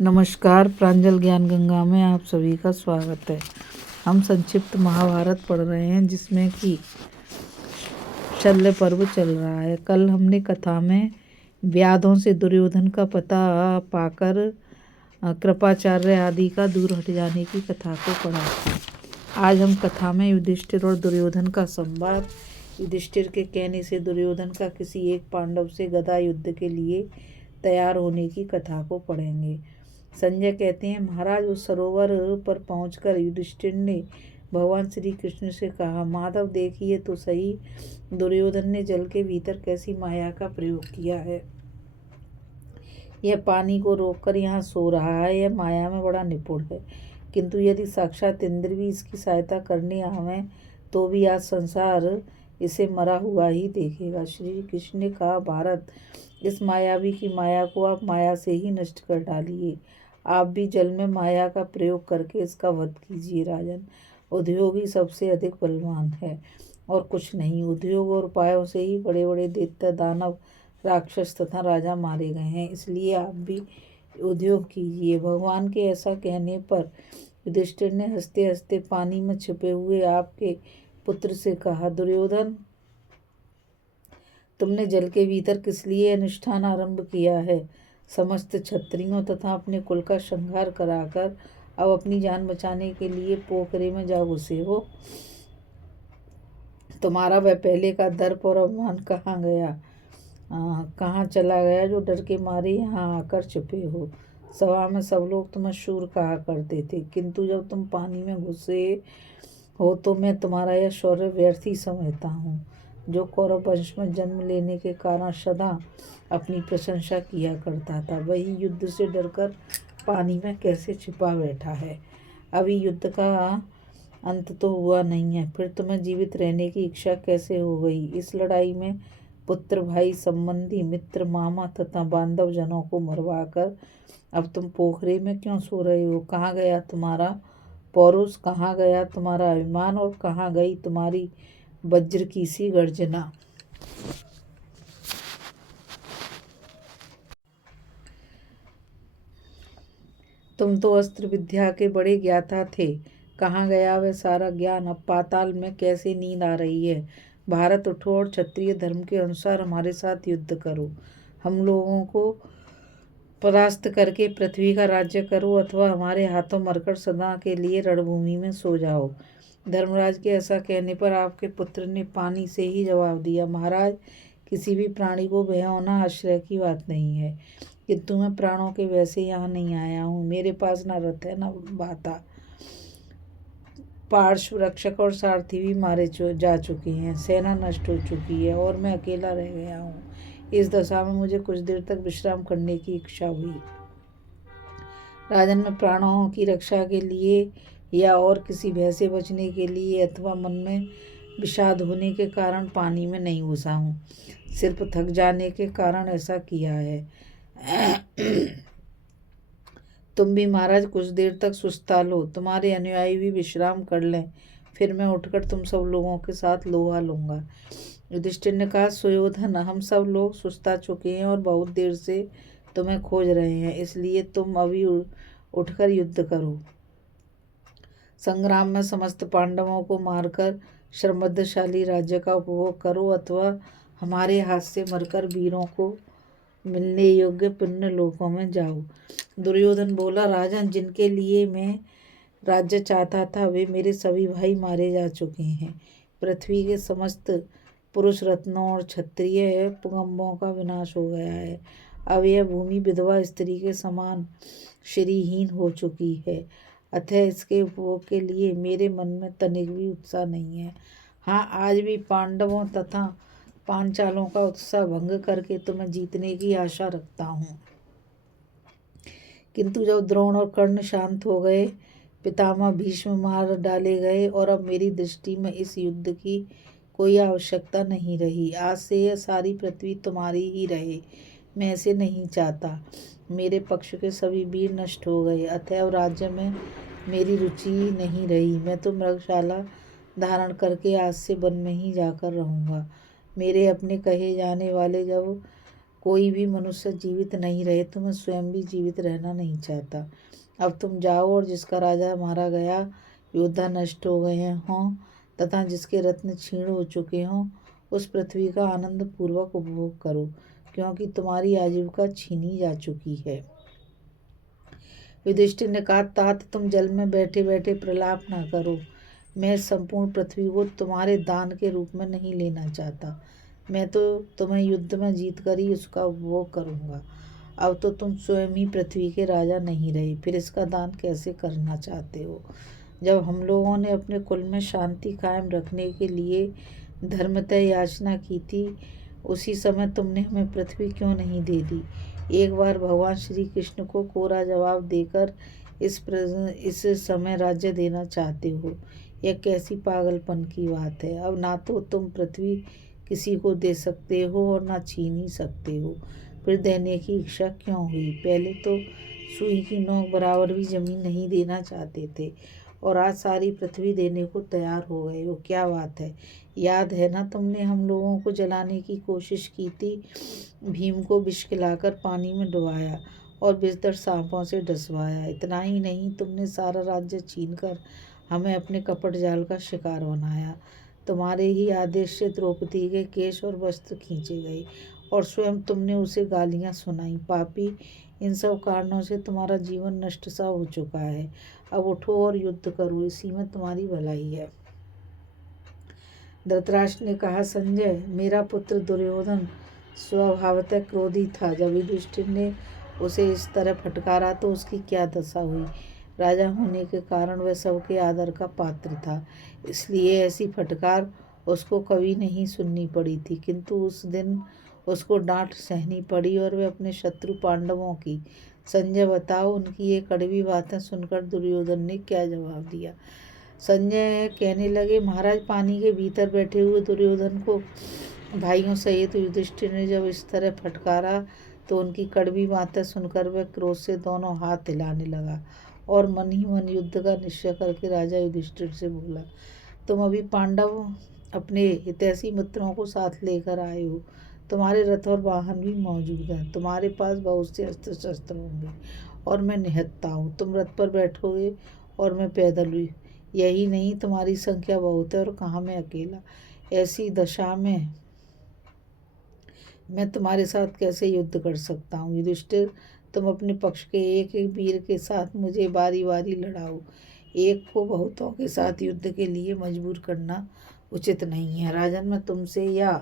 नमस्कार। प्रांजल ज्ञान गंगा में आप सभी का स्वागत है। हम संक्षिप्त महाभारत पढ़ रहे हैं जिसमें कि शल्य पर्व चल रहा है। कल हमने कथा में व्याधों से दुर्योधन का पता पाकर कृपाचार्य आदि का दूर हट जाने की कथा को पढ़ा था। आज हम कथा में युधिष्ठिर और दुर्योधन का संवाद, युधिष्ठिर के कहने से दुर्योधन का किसी एक पांडव से गदा युद्ध के लिए तैयार होने की कथा को पढ़ेंगे। संजय कहते हैं, महाराज उस सरोवर पर पहुंचकर युधिष्ठिर ने भगवान श्री कृष्ण से कहा, माधव देखिए तो सही, दुर्योधन ने जल के भीतर कैसी माया का प्रयोग किया है। यह पानी को रोककर यहाँ सो रहा है। यह माया में बड़ा निपुण है, किंतु यदि साक्षात इंद्र भी इसकी सहायता करने आवे तो भी आज संसार इसे मरा हुआ ही देखेगा। श्री कृष्ण ने कहा, भारत, इस मायावी की माया को आप माया से ही नष्ट कर डालिए। आप भी जल में माया का प्रयोग करके इसका वध कीजिए। राजन, उद्योग ही सबसे अधिक बलवान है और कुछ नहीं। उद्योग और उपायों से ही बड़े बड़े दैत्य, दानव, राक्षस तथा राजा मारे गए हैं, इसलिए आप भी उद्योग कीजिए। भगवान के ऐसा कहने पर युधिष्ठिर ने हंसते हंसते पानी में छिपे हुए आपके पुत्र से कहा, दुर्योधन, तुमने जल के भीतर किस लिए अनुष्ठान आरंभ किया है? समस्त क्षत्रियों तथा अपने कुल का संहार कराकर अब अपनी जान बचाने के लिए पोखरे में जा घुसे हो। तुम्हारा वह पहले का दर्प और अभिमान कहाँ गया? कहाँ चला गया जो डर के मारे यहाँ आकर छुपे हो? सभा में सब लोग तुम्हें शूर कहा करते थे, किंतु जब तुम पानी में घुसे हो तो मैं तुम्हारा यह शौर्य व्यर्थ ही समझता हूँ। जो कौरव वंश में जन्म लेने के कारण सदा अपनी प्रशंसा किया करता था, वही युद्ध से डरकर पानी में कैसे छिपा बैठा है। अभी युद्ध का अंत तो हुआ नहीं है, फिर तुम्हें जीवित रहने की इच्छा कैसे हो गई? इस लड़ाई में पुत्र, भाई, संबंधी, मित्र, मामा तथा बांधव जनों को मरवाकर अब तुम पोखरे में क्यों सो रहे हो? कहाँ गया तुम्हारा पौरुष, कहाँ गया तुम्हारा अभिमान और कहाँ गई तुम्हारी वज्र की सी गर्जना? तुम तो अस्त्र विद्या के बड़े ज्ञाता थे, कहाँ गया वह सारा ज्ञान? अब पाताल में कैसे नींद आ रही है? भारत, उठो और क्षत्रिय धर्म के अनुसार हमारे साथ युद्ध करो। हम लोगों को परास्त करके पृथ्वी का राज्य करो अथवा हमारे हाथों मरकर सदा के लिए रणभूमि में सो जाओ। धर्मराज के ऐसा कहने पर आपके पुत्र ने पानी से ही जवाब दिया, महाराज, किसी भी प्राणी को भय होना आश्चर्य की बात नहीं है, किंतु मैं प्राणों के वैसे यहाँ नहीं आया हूँ। मेरे पास न रथ है न बाता, पार्श्व रक्षक और सारथी भी मारे जा चुके हैं, सेना नष्ट हो चुकी है और मैं अकेला रह गया हूँ। इस दशा में मुझे कुछ देर तक विश्राम करने की इच्छा हुई। राजन, मैं प्राणों की रक्षा के लिए या और किसी भय से बचने के लिए अथवा मन में विषाद होने के कारण पानी में नहीं घुसा हूँ, सिर्फ थक जाने के कारण ऐसा किया है। तुम भी महाराज कुछ देर तक सुस्ता लो, तुम्हारे अनुयायी भी विश्राम कर लें, फिर मैं उठकर तुम सब लोगों के साथ लोहा लूँगा। युधिष्ठिर ने कहा, सुयोधन, हम सब लोग सुस्ता चुके हैं और बहुत देर से तुम्हें खोज रहे हैं, इसलिए तुम अभी उठकर युद्ध करो। संग्राम में समस्त पांडवों को मारकर समृद्धशाली राज्य का उपभोग करो अथवा हमारे हाथ से मरकर वीरों को मिलने योग्य पुण्य लोकों में जाओ। दुर्योधन बोला, राजन, जिनके लिए मैं राज्य चाहता था वे मेरे सभी भाई मारे जा चुके हैं। पृथ्वी के समस्त पुरुष रत्नों और क्षत्रिय पुगम्बों का विनाश हो गया है। अब यह भूमि विधवा स्त्री के समान श्रीहीन हो चुकी है, अतः इसके उपभोग के लिए मेरे मन में तनिक भी उत्साह नहीं है। हाँ, आज भी पांडवों तथा पांचालों का उत्साह भंग करके तुम्हें जीतने की आशा रखता हूँ, किंतु जब द्रोण और कर्ण शांत हो गए, पितामह भीष्म मार डाले गए और अब मेरी दृष्टि में इस युद्ध की कोई आवश्यकता नहीं रही। आज से यह सारी पृथ्वी तुम्हारी ही रहे, मैं ऐसे नहीं चाहता। मेरे पक्ष के सभी वीर नष्ट हो गए, अतएव राज्य में मेरी रुचि नहीं रही। मैं तो मृगशाला धारण करके आज से वन में ही जाकर रहूँगा। मेरे अपने कहे जाने वाले जब कोई भी मनुष्य जीवित नहीं रहे तो मैं स्वयं भी जीवित रहना नहीं चाहता। अब तुम जाओ और जिसका राजा मारा गया, योद्धा नष्ट हो गए हों तथा जिसके रत्न क्षीण हो चुके हों, उस पृथ्वी का आनंद पूर्वक उपभोग करो, क्योंकि तुम्हारी आजीविका छीनी जा चुकी है। युधिष्ठिर ने कहा, तात तुम जल में बैठे बैठे प्रलाप न करो। मैं संपूर्ण पृथ्वी को तुम्हारे दान के रूप में नहीं लेना चाहता। मैं तो तुम्हें युद्ध में जीत कर ही उसका उपभोग करूँगा। अब तो तुम स्वयं ही पृथ्वी के राजा नहीं रहे, फिर इसका दान कैसे करना चाहते हो? जब हम लोगों ने अपने कुल में शांति कायम रखने के लिए धर्मतः याचना की थी, उसी समय तुमने हमें पृथ्वी क्यों नहीं दे दी? एक बार भगवान श्री कृष्ण को कोरा जवाब देकर इस समय राज्य देना चाहते हो? यह कैसी पागलपन की बात है। अब ना तो तुम पृथ्वी किसी को दे सकते हो और ना छीन ही सकते हो, फिर देने की इच्छा क्यों हुई? पहले तो सुई की नोक बराबर भी जमीन नहीं देना चाहते थे और आज सारी पृथ्वी देने को तैयार हो गए हो। क्या बात है? याद है ना, तुमने हम लोगों को जलाने की कोशिश की थी। भीम को विष खिलाकर पानी में डुबाया और विषधर सांपों से डसवाया। इतना ही नहीं, तुमने सारा राज्य छीनकर हमें अपने कपट जाल का शिकार बनाया। तुम्हारे ही आदेश से द्रौपदी के केश और वस्त्र खींचे गए और स्वयं तुमने उसे गालियां सुनाई। पापी, इन सब कारणों से तुम्हारा जीवन नष्ट सा हो चुका है। अब उठो और युद्ध करो, इसी में तुम्हारी भलाई है। धृतराष्ट्र ने कहा, संजय, मेरा पुत्र दुर्योधन स्वभावतः क्रोधी था। जब युधिष्ठिर ने उसे इस तरह फटकारा तो उसकी क्या दशा हुई। राजा होने के कारण वह सबके आदर का पात्र था, इसलिए ऐसी फटकार उसको कभी नहीं सुननी पड़ी थी, किंतु उस दिन उसको डांट सहनी पड़ी और वह अपने शत्रु पांडवों की। संजय, बताओ, उनकी ये कड़वी बातें सुनकर दुर्योधन ने क्या जवाब दिया? संजय कहने लगे, महाराज, पानी के भीतर बैठे हुए दुर्योधन को भाइयों सहित युधिष्ठिर ने जब इस तरह फटकारा तो उनकी कड़वी बातें सुनकर वह क्रोध से दोनों हाथ हिलाने लगा और मन ही मन युद्ध का निश्चय करके राजा युधिष्ठिर से बोला, तुम अभी पांडव अपने हितैषी मित्रों को साथ लेकर आए हो। तुम्हारे रथ और वाहन भी मौजूद हैं। तुम्हारे पास बहुत से अस्त्र शस्त्र होंगे और मैं निहत्था हूँ। तुम रथ पर बैठोगे और मैं पैदल हुई। यही नहीं, तुम्हारी संख्या बहुत है और कहाँ मैं अकेला। ऐसी दशा में मैं तुम्हारे साथ कैसे युद्ध कर सकता हूँ? युधिष्ठिर, तुम अपने पक्ष के एक एक वीर के साथ मुझे बारी बारी लड़ाओ। एक को बहुतों के साथ युद्ध के लिए मजबूर करना उचित नहीं है। राजन, मैं तुमसे या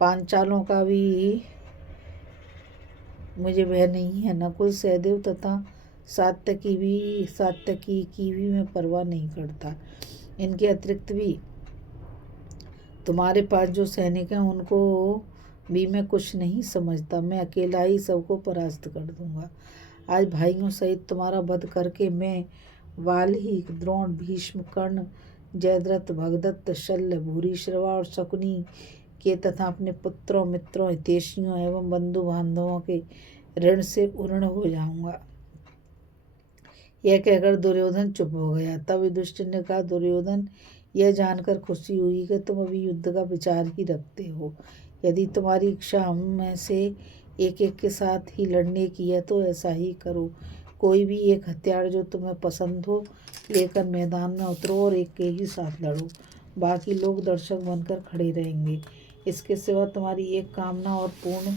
पांचालों का भी मुझे भय नहीं है। नकुल, सहदेव तथा सात्यकी की भी मैं परवाह नहीं करता। इनके अतिरिक्त भी तुम्हारे पास जो सैनिक हैं उनको भी मैं कुछ नहीं समझता। मैं अकेला ही सबको परास्त कर दूंगा। आज भाइयों सहित तुम्हारा वध करके मैं वाल्मीकि, द्रोण, भीष्म, कर्ण, जयद्रथ, भगदत्त, शल्य, भूरिश्रवा और शकुनी के तथा अपने पुत्रों, मित्रों, हितैषियों एवं बंधु बांधवों के ऋण से उऋण हो जाऊंगा। यह कहकर दुर्योधन चुप हो गया। तब युधिष्ठिर ने कहा, दुर्योधन, यह जानकर खुशी हुई कि तुम अभी युद्ध का विचार ही रखते हो। यदि तुम्हारी इच्छा हम में से एक एक के साथ ही लड़ने की है तो ऐसा ही करो। कोई भी एक हथियार जो तुम्हें पसंद हो लेकर मैदान में उतरो और एक के ही साथ लड़ो। बाकी लोग दर्शक बनकर खड़े रहेंगे। इसके सिवा तुम्हारी एक कामना और पूर्ण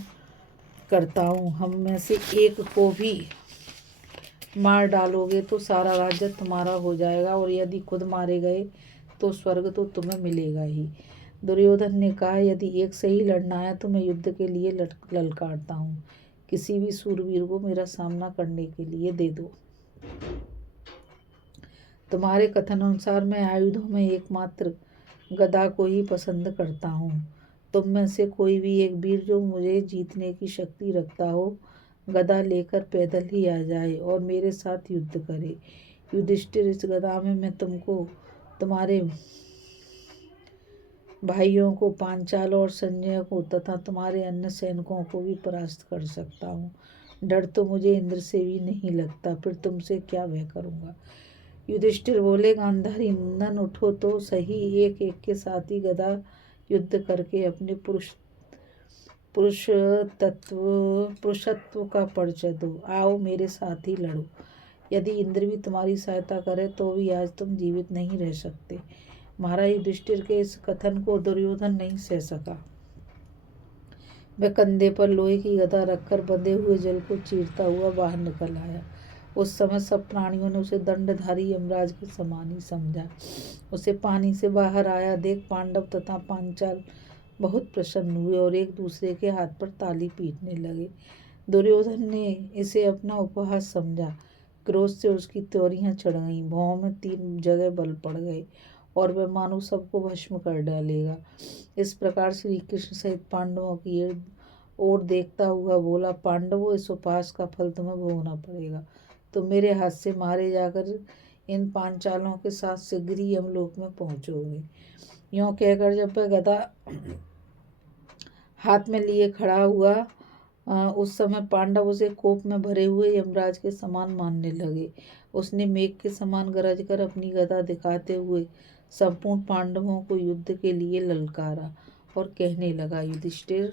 करता हूँ। हम में से एक को भी मार डालोगे तो सारा राज्य तुम्हारा हो जाएगा और यदि खुद मारे गए तो स्वर्ग तो तुम्हें मिलेगा ही। दुर्योधन ने कहा, यदि एक से ही लड़ना है तो मैं युद्ध के लिए ललकारता हूँ। किसी भी सूरवीर को मेरा सामना करने के लिए दे दो। तुम्हारे कथन अनुसार मैं आयुधों में एकमात्र गदा को ही पसंद करता हूँ। तुम में से कोई भी एक वीर जो मुझे जीतने की शक्ति रखता हो, गदा लेकर पैदल ही आ जाए और मेरे साथ युद्ध करे। युधिष्ठिर, इस गदा में मैं तुमको, तुम्हारे भाइयों को, पांचाल और संजय को तथा तुम्हारे अन्य सैनिकों को भी परास्त कर सकता हूँ। डर तो मुझे इंद्र से भी नहीं लगता, फिर तुमसे क्या भय करूँगा। युधिष्ठिर बोले, गांधारी नंदन, उठो तो सही। एक एक के साथ ही गदा युद्ध करके अपने पुरुष पुरुषत्व का परिचय दो। आओ मेरे साथ ही लड़ो। यदि इंद्र भी तुम्हारी सहायता करे तो भी आज तुम जीवित नहीं रह सकते। महाराज युधिष्ठिर के इस कथन को दुर्योधन नहीं सह सका। वह कंधे पर लोहे की गदा रखकर बंधे हुए जल को चीरता हुआ बाहर निकल आया। उस समय सब प्राणियों ने उसे दंडधारी यमराज के समान ही समझा। उसे पानी से बाहर आया देख पांडव तथा पांचाल बहुत प्रसन्न हुए और एक दूसरे के हाथ पर ताली पीटने लगे। दुर्योधन ने इसे अपना उपहास समझा। क्रोध से उसकी त्योरियां चढ़ गईं, भौं में 3 जगह बल पड़ गए और वह मानो सबको भस्म कर डालेगा। इस प्रकार श्री कृष्ण सहित पांडवों की ओर देखता हुआ बोला, पांडवों, इस उपहास का फल तुम्हें भोगना पड़ेगा। तुम मेरे हाथ से मारे जाकर इन पांचालों के साथ शीघ्र ही यमलोक में पहुंचोगे। यूं कहकर जब वह गदा हाथ में लिए खड़ा हुआ उस समय पांडव उसे कोप में भरे हुए यमराज के समान मानने लगे। उसने मेघ के समान गरज कर अपनी गदा दिखाते हुए संपूर्ण पांडवों को युद्ध के लिए ललकारा और कहने लगा, युधिष्ठिर,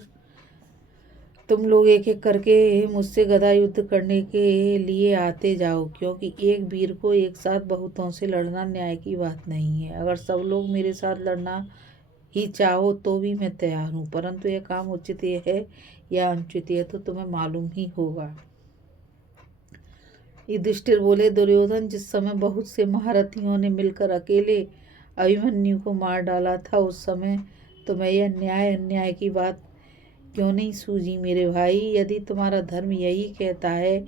तुम लोग एक एक करके मुझसे गदा युद्ध करने के लिए आते जाओ, क्योंकि एक वीर को एक साथ बहुतों से लड़ना न्याय की बात नहीं है। अगर सब लोग मेरे साथ लड़ना ही चाहो तो भी मैं तैयार हूँ, परंतु यह काम उचित है या अनुचित है तो तुम्हें मालूम ही होगा। युधिष्ठिर बोले, दुर्योधन, जिस समय बहुत से महारथियों ने मिलकर अकेले अभिमन्यु को मार डाला था, उस समय तुम्हें यह न्याय अन्याय की बात क्यों नहीं सूझी मेरे भाई? यदि तुम्हारा धर्म यही कहता है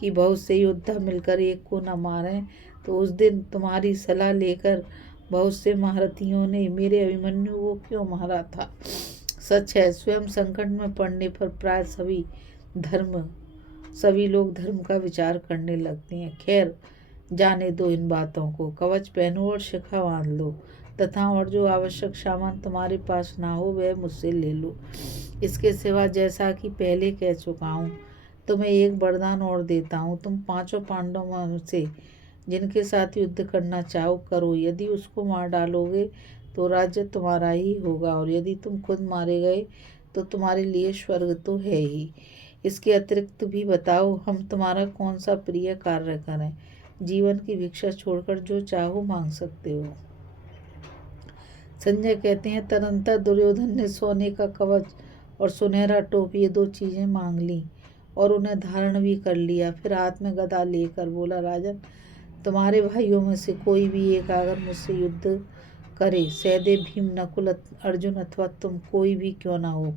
कि बहुत से योद्धा मिलकर एक को न मारें, तो उस दिन तुम्हारी सलाह लेकर बहुत से महारथियों ने मेरे अभिमन्यु को क्यों मारा था? सच है, स्वयं संकट में पड़ने पर प्राय सभी लोग धर्म का विचार करने लगते हैं। खैर, जाने दो इन बातों को। कवच पहनो और शिखा बांध लो तथा और जो आवश्यक सामान तुम्हारे पास ना हो वह मुझसे ले लो। इसके सिवा, जैसा कि पहले कह चुका हूँ, तुम्हें एक वरदान और देता हूँ। तुम 5 पांडवों से जिनके साथ युद्ध करना चाहो करो। यदि उसको मार डालोगे तो राज्य तुम्हारा ही होगा, और यदि तुम खुद मारे गए तो तुम्हारे लिए स्वर्ग तो है ही। इसके अतिरिक्त भी बताओ, हम तुम्हारा कौन सा प्रिय कार्य करें? जीवन की भिक्षा छोड़कर जो चाहो मांग सकते हो। संजय कहते हैं, तदनंतर दुर्योधन ने सोने का कवच और सुनहरा टोप, ये 2 चीजें मांग ली और उन्हें धारण भी कर लिया। फिर हाथ में गदा लेकर बोला, राजन, तुम्हारे भाइयों में से कोई भी एक अगर मुझसे युद्ध करे, सहदेव, भीम, नकुल, अर्जुन अथवा तुम कोई भी क्यों ना हो,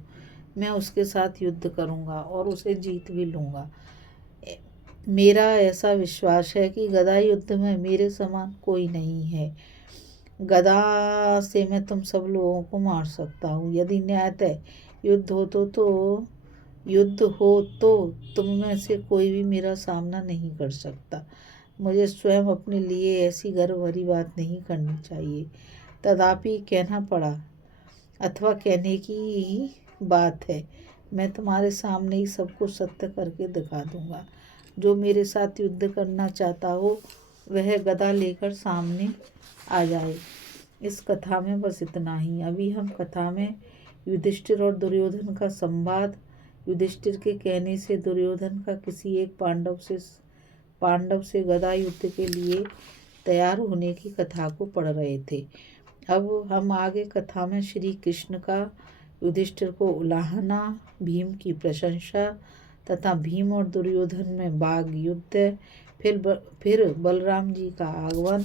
मैं उसके साथ युद्ध करूंगा और उसे जीत भी लूंगा। मेरा ऐसा विश्वास है कि गदा युद्ध में मेरे समान कोई नहीं है। गदा से मैं तुम सब लोगों को मार सकता हूँ। यदि न्यायतः युद्ध हो तो तुम में से कोई भी मेरा सामना नहीं कर सकता। मुझे स्वयं अपने लिए ऐसी गर्व भरी बात नहीं करनी चाहिए। तथापि कहना पड़ा अथवा कहने की बात है, मैं तुम्हारे सामने ही सबको सत्य करके दिखा दूंगा। जो मेरे साथ युद्ध करना चाहता हो वह गदा लेकर सामने आ जाए। इस कथा में बस इतना ही। अभी हम कथा में युधिष्ठिर और दुर्योधन का संवाद, युधिष्ठिर के कहने से दुर्योधन का किसी एक पांडव से गदा युद्ध के लिए तैयार होने की कथा को पढ़ रहे थे। अब हम आगे कथा में श्री कृष्ण का युधिष्ठिर को उलाहना, भीम की प्रशंसा तथा भीम और दुर्योधन में बाग युद्ध, फिर बलराम जी का आगमन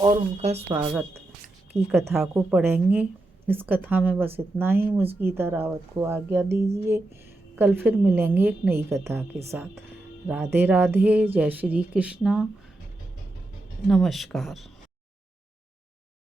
और उनका स्वागत की कथा को पढ़ेंगे। इस कथा में बस इतना ही। मुझ गीता रावत को आज्ञा दीजिए। कल फिर मिलेंगे एक नई कथा के साथ। राधे राधे। जय श्री कृष्णा। नमस्कार।